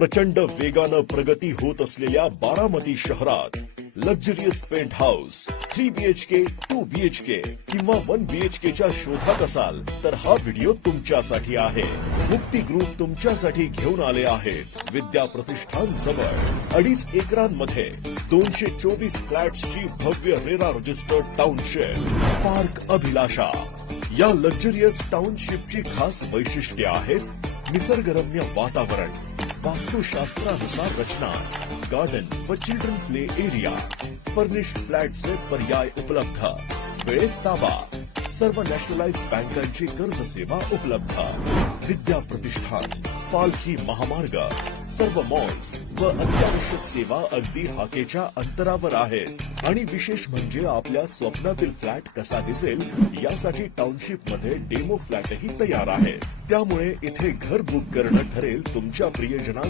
प्रचंड वेगानं प्रगती होत असलेल्या बारामती शहरात luxurious paint house 3 BHK 2 BHK किंवा 1 BHK च्या शोधात असाल तर हा व्हिडिओ तुमच्यासाठी आहे। मुक्ती ग्रुप तुमच्यासाठी घेऊन आले आहेत विद्या प्रतिष्ठान जवळ 2.5 एकरांमध्ये 224 फ्लॅट्सची भव्य रेरा रजिस्टर्ड टाउनशिप पार्क अभिलाषा। या लक्झरियस टाउनशिपची खास वैशिष्ट्ये आहेत निसर्गरम्य वातावरण, वास्तुशास्त्रानुसार रचना, गार्डन व चिल्ड्रन प्ले एरिया, फर्निश्ड फ्लॅटचे पर्याय उपलब्ध, वेळेत ताबा, सर्व नॅशनलाइज्ड बँकांची कर्ज सेवा उपलब्ध, विद्या प्रतिष्ठान, पालखी महामार्ग, सर्व मॉल्स व अत्यावश्यक सेवा अगदी हाकेच्या अंतरावर आहेत। आणि विशेष म्हणजे आपल्या स्वप्नातील फ्लॅट कसा दिसेल यासाठी टाउनशिप मध्ये डेमो फ्लॅटही तयार आहे। त्यामुळे इथे घर बुक करणं ठरेल तुमच्या प्रियजनांना